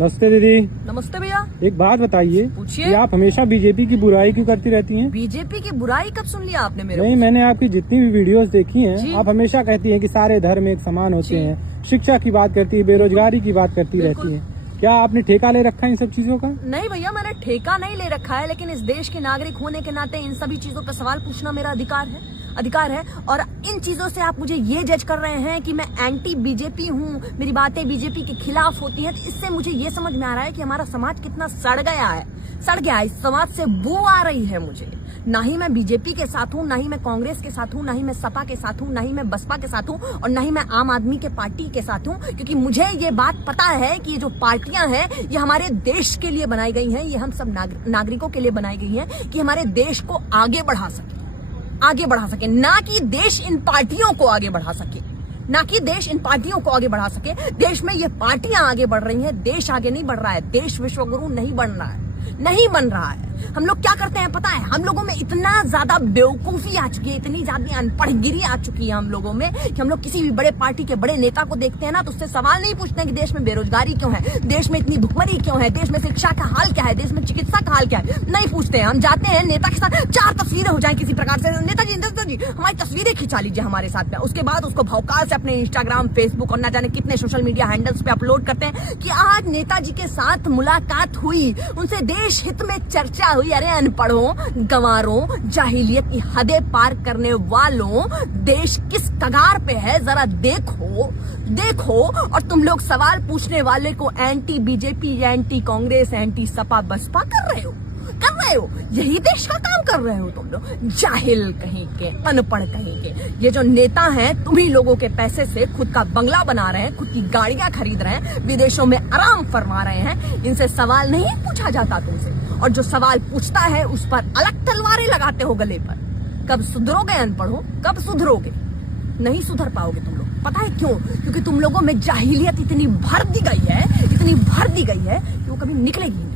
नमस्ते दीदी। नमस्ते भैया। एक बात बताइए, पूछिए। कि आप हमेशा बीजेपी की बुराई क्यों करती रहती हैं? बीजेपी की बुराई कब सुन लिया आपने मेरे नहीं, मैंने आपकी जितनी भी वीडियोस देखी हैं, आप हमेशा कहती हैं कि सारे धर्म एक समान होते हैं, शिक्षा की बात करती है, बेरोजगारी की बात करती रहती है। क्या आपने ठेका ले रखा है इन सब चीजों का? नहीं भैया, मैंने ठेका नहीं ले रखा है, लेकिन इस देश के नागरिक होने के नाते इन सभी चीजों पर सवाल पूछना मेरा अधिकार है। और इन चीजों से आप मुझे ये जज कर रहे हैं कि मैं एंटी बीजेपी हूँ, मेरी बातें बीजेपी के खिलाफ होती हैं, तो इससे मुझे ये समझ में आ रहा है कि हमारा समाज कितना सड़ गया है। इस समाज से बू आ रही है मुझे। ना ही मैं बीजेपी के साथ हूँ, ना ही मैं कांग्रेस के साथ हूँ, ना ही मैं सपा के साथ हूँ, ना ही मैं बसपा के साथ हूँ, और ना ही मैं आम आदमी के पार्टी के साथ हूँ, क्योंकि मुझे ये बात पता है कि ये जो पार्टियां हैं ये हमारे देश के लिए बनाई गई हैं, ये हम सब नागरिकों के लिए बनाई गई हैं कि हमारे देश को आगे बढ़ा सके, ना कि देश इन पार्टियों को आगे बढ़ा सके, देश में ये पार्टियां आगे बढ़ रही हैं, देश आगे नहीं बढ़ रहा है, देश विश्वगुरु नहीं बन रहा है। हम लोग क्या करते हैं पता है? हम लोगों में इतना ज्यादा बेवकूफी आ चुकी है, इतनी ज्यादा अनपढ़गिरी आ चुकी है हम लोगों में, कि हम लोग किसी भी बड़े पार्टी के बड़े नेता को देखते हैं ना, तो उससे सवाल नहीं पूछते हैं कि देश में बेरोजगारी क्यों है, देश में इतनी भुखमरी क्यों है, देश में शिक्षा का हाल क्या है, देश में चिकित्सा का हाल क्या है, नहीं पूछते हैं। हम जाते हैं नेता के साथ, 4 तस्वीरें हो जाए किसी प्रकार से, नेताजी हमारी तस्वीरें खिंचा लीजिए हमारे साथ में, उसके बाद उसको भौकाल से अपने इंस्टाग्राम, फेसबुक और ना जाने कितने सोशल मीडिया हैंडल्स पे अपलोड करते हैं कि आज नेताजी के साथ मुलाकात हुई, उनसे देश हित में चर्चा हुई। अरे अनपढ़ों, गंवारों, जाहिलियत की हदें पार करने वालों, देश किस कगार पे है जरा देखो। और तुम लोग सवाल पूछने वाले को anti BJP, anti Congress, anti Sapa Basapa कर रहे हो। यही देश का काम कर रहे हो तुम लोग, जाहिल कहीं के, अनपढ़ कहीं के। ये जो नेता हैं, तुम्ही लोगों के पैसे से खुद का बंगला बना रहे हैं, खुद की गाड़ियां खरीद रहे हैं, विदेशों में आराम फरमा रहे हैं, इनसे सवाल नहीं पूछा जाता तुमसे। और जो सवाल पूछता है उस पर अलग तलवारें लगाते हो गले पर। कब सुधरोगे अनपढ़ो, कब सुधरोगे? नहीं सुधर पाओगे तुम लोग। पता है क्यों? क्योंकि तुम लोगों में जाहिलियत इतनी भर दी गई है कि वो कभी निकलेगी।